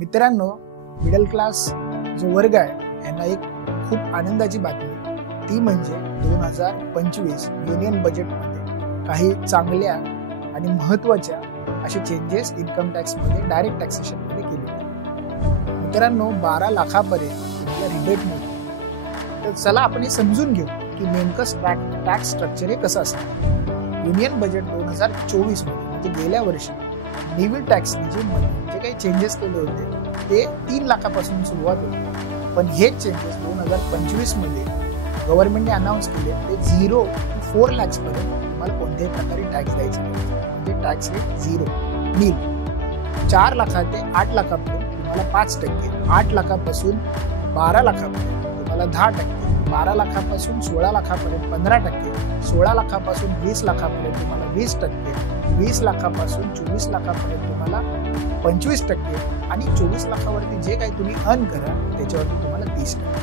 मित्रांनो, middle class जो वर्ग आहे यांना एक खूप आनंदाची बातमी, ती म्हणजे 2025 युनियन बजेटमध्ये काही चांगल्या आणि महत्त्वाच्या असे चेंजेस इन्कम टॅक्स मध्ये डायरेक्ट टॅक्सेशन मध्ये केले. मित्रांनो, 12 लाखापर्यंत रिबेट मिळते. तर चला आपण हे समजून घेऊ की नेमकं टॅक्स स्ट्रक्चर हे कसं असतं. युनियन बजेट 2024 मध्ये म्हणजे गेल्या वर्षी निव्वळ टॅक्स जे काही चेंजेस केले होते ते 3 लाखापासून सुरुवात होती. पण हे चेंजेस 2025 मध्ये गव्हर्नमेंटने अनाउन्स केले ते 0 to 4 lakhs पर्यंत तुम्हाला कोणत्याही प्रकारे टॅक्स द्यायचा नाही, म्हणजे टॅक्स रेट 0 नील. 4 लाखा ते 8 लाखापर्यंत तुम्हाला 5%, 8 लाखापासून 12 लाखापर्यंत तुम्हाला 10%, 12 लाखापासून 16 लाखापर्यंत 15%, 16 लाखापासून 20 लाखापर्यंत तुम्हाला 20%, 20 लाखापासून 24 लाखापर्यंत तुम्हाला 25% आणि 24 लाखावरती जे काही तुम्ही अर्न करा त्याच्यावरती तुम्हाला 30%.